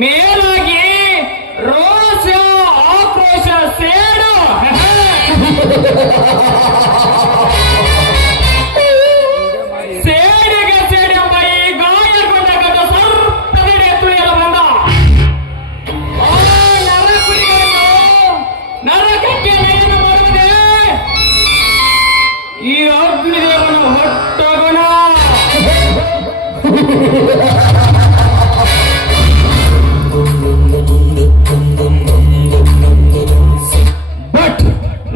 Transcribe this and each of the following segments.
ಮೇಲಾಗಿ ರೋಷ ಆಕ್ರೋಶ ಸೇಡು ಸೇಡಿಗೆ ಸೇಡೆಂಬ ಈ ಗಾಯಗೊಂಡ ಗಂಡ ಸರ್ಪದೆಡೆ ತುಳಿಯಲು ಬಂದ ಆ ನರಕುರಿಯನ್ನು ನರಕಕ್ಕೆ ನಯನ ಮಾಡುವುದೇ ಈ ಅಗ್ನಿದೇವನ ಹೊಟ್ಟಗುಣ. ಬಟ್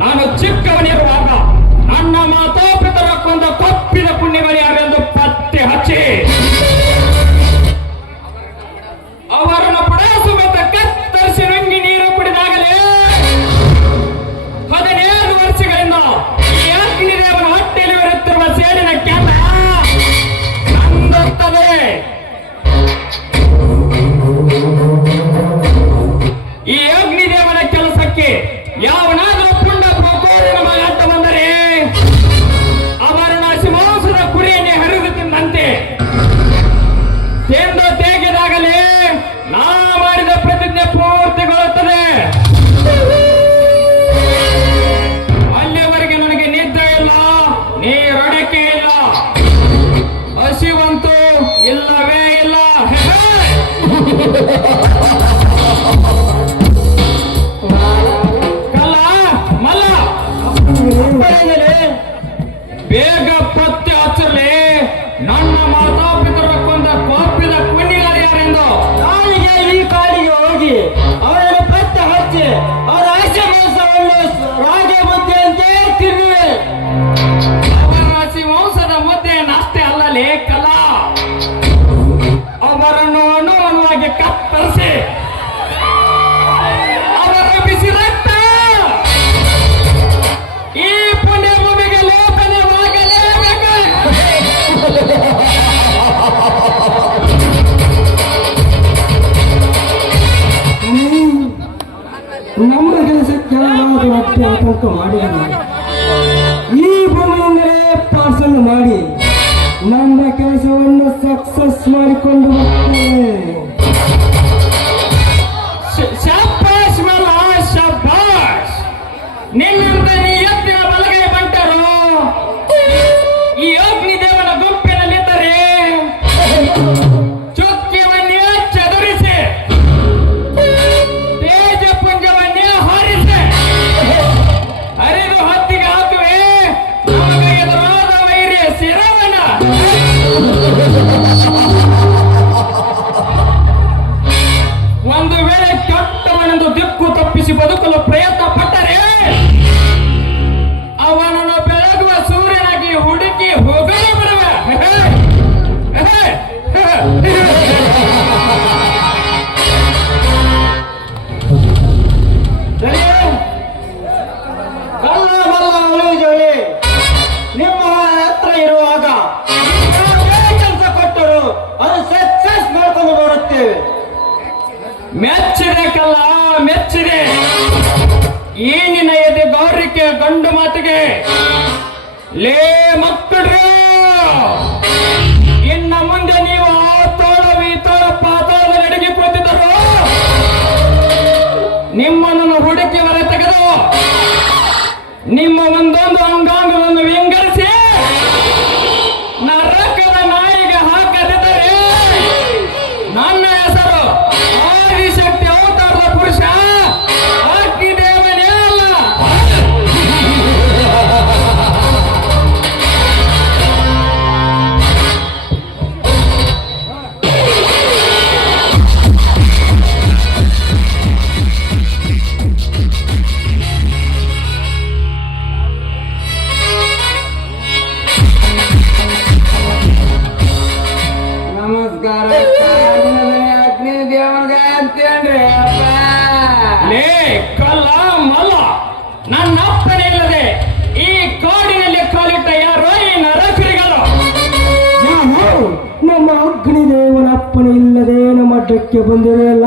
ನಾನು ಚಿಕ್ಕವನಿರುವಾಗ ನನ್ನ ಮಾತಾಪಿತರ ಕೊಂದ ತಪ್ಪಿದ ಪುಣ್ಯಗಳು ಯಾರೆಂದು ಪತ್ತೆ ಹಚ್ಚಿ ಅವರನ್ನು ಪಡಸುವಂತ ಕತ್ತರಿಸಿ ರಂಗಿ ನೀರು ಕುಡಿದಾಗಲೇ 17 ವರ್ಷಗಳಿಂದ ಈ ಅಗ್ನಿದೇವನ ಹೊಟ್ಟೆಯಲ್ಲಿ ಬರುತ್ತಿರುವ ಸೇಡಿನ ಕೆಂಡ ನಂದುತ್ತದೆ. ಈ ಅಗ್ನಿದೇವನ ಕೆಲಸಕ್ಕೆ ಯಾವನಾದರೂ ಪುಂಡ ಪ್ರಕೋರಿನ ಅಡ್ಡ ಬಂದರೆ ಅವರನ್ನ ಸಿಂಹಾಸದ ಕುರಿಯನ್ನೇ ಹರಿದು ತಿಂದಂತೆ ತಿಂದು ತೆಗೆದಾಗಲೇ ನಾ ಮಾಡಿದ ಪ್ರತಿಜ್ಞೆ ಪೂರ್ತಿಗೊಳ್ಳುತ್ತದೆ. ಅಲ್ಲಿಯವರೆಗೆ ನನಗೆ ನಿದ್ದೆ ಇಲ್ಲ, ನೀರೊಡಕೆ ಇಲ್ಲ, ಹಸಿವಂತೂ ಇಲ್ಲವೇ ಇಲ್ಲ. ಕಲ್ಲ ಮಲ್ಲ ಬೇಗ ಪತ್ತೆ ಹಚ್ಚಲಿ. ನನ್ನ ಮಾತಾಪಿತರ ಕೊಂದ ಕೋಪಿದ ಕುಣಿಗಳು ಯಾರೆಂದು ನಾಳೆಗೆ ಈ ಕಾಡಿಗೆ ಹೋಗಿ ಅವರನ್ನು ಪತ್ತೆ ಹಚ್ಚಿ ಅವರ ಆಸೆ ಮೋಸವನ್ನು ರಾಜ ಮುದ್ದೆಯಂತೆ ತಿನ್ನುವೆ. ಅವರ ಸಿಂಹಾಸದ ಮುದ್ದೆಯನ್ನಷ್ಟೇ ಅಲ್ಲಲೇ ಕಲ, ಅವರನ್ನು ಅನುಮಾನವಾಗಿ ಕತ್ತರಿಸಿ ಅವರ ಬಿಸಿ ರಕ್ತ ಈ ಪುಣ್ಯ ಭೂಮಿಗೆ ಲೇಪನವಾಗಲೇಬೇಕು. ನಮ್ಮ ಕೆಲಸಕ್ಕೆ ಹೊಟ್ಟೆ ಆತಂಕ ಮಾಡಿದ ಈ ಭೂಮಿಯಿಂದಲೇ ಪಾರ್ಸಲ್ ಮಾಡಿ ನಮ್ಮ ಕೆಲಸವನ್ನು ಸಕ್ಸಸ್ ಮಾಡಿಕೊಂಡು ಬರ್ತೇವೆ. ಶಬ್ಬಾಷ್ ಮಲ್ಲ ಶಬ್ಬಾಷ್. ನಿನ್ನಂತ ನೀ ಎತ್ತಿನ ಬಲಗೈ ಬಂಟರು ಈ ಅಗ್ನಿದೇವನ ಗುಂಪಿನಲ್ಲಿದ್ದರೆ ಚುಕ್ಕಿವನ್ನೇ ಚದುರಿಸಿ ತೇಜಪುಂಜವನ್ನೇ ಹಾರಿಸಿ ಹರಿದು ಹೊತ್ತಿಗೆ ಹಾಕುವೆ ನಮಗೆ ಎದುರಾದ ವೈರ್ಯ ಶಿರವನ. ಒಂದು ವೇಳೆ ಕೆಟ್ಟವನೆಂದು ದಿಕ್ಕು ತಪ್ಪಿಸಿ ಬದುಕಲು ಪ್ರಯತ್ನ ಪಟ್ಟರೆ ಅವನನ್ನು ಬೆಳಗುವ ಸೂರ್ಯನಾಗಿ ಹುಡುಕಿ ಹೋಗಲೇ ಬಿಡುವೆ. ಕಳ್ಳ ಮಲ್ಲ ಉಳಿಜೋಳಿ ನಿಮ್ಮ ಹತ್ರ ಇರುವಾಗ ಯಾವುದೇ ಕೆಲಸ ಕೊಟ್ಟರು ಅದು ಸಕ್ಸಸ್ ಮಾಡ್ಕೊಂಡು ಬರುತ್ತೇವೆ. ಮೆಚ್ಚಿದೆ ಕಲ್ಲ, ಮೆಚ್ಚಿದೆ. ಈ ನಿನ್ನ ಎದೆ ಗೌರಿಕೆ ಗಂಡು ಮಾತಿಗೆ ಲೇ ಮಕ್ಕಳ್ರು, ಇನ್ನ ಮುಂದೆ ನೀವು ಆ ತೋಳವಿ ತೋಳ ಪಾತಾಳದಲ್ಲಿ ಅಡಗಿ ಕೂತಿದ್ದರು ನಿಮ್ಮನ್ನು ಹುಡುಕಿ ಹೊರ ತೆಗೆದು ನಿಮ್ಮ ಒಂದೊಂದು ಅಂಗಾಂಗವನ್ನು ವಿಂಗಡಿಸಿ ನರಕದ ನಾಯಿಗೆ ಹಾಕದಿದ್ದರೆ ನನ್ನ ಹೆಸರು ಆದಿಶಕ್ತಿ ಅವತಾರದ ಪುರುಷ ಅಗ್ನಿದೇವನೇ ಅಲ್ಲ. ನಮಸ್ಕಾರ. ಅಗ್ನಿ ದೇವನ್ಗೆ ಅಂತೇನ್ರಿ ಅಪ್ಪ. ಲೇ ಕಲ್ಲ ಮಲ್ಲ, ನನ್ನ ಅಪ್ಪನೇ ಇಲ್ಲದೆ ಈ ಕಾಡಿನಲ್ಲಿ ಕಾಲಿಟ್ಟ ಯಾರೋ ಈ ನರಕರಿಗಳು. ನಾವು ನಮ್ಮ ಅಗ್ನಿದೇವನ ಅಪ್ಪಣೆ ಇಲ್ಲದೆ ನಮ್ಮ ಅಡ್ಡಕ್ಕೆ ಬಂದಿರಲ್ಲ.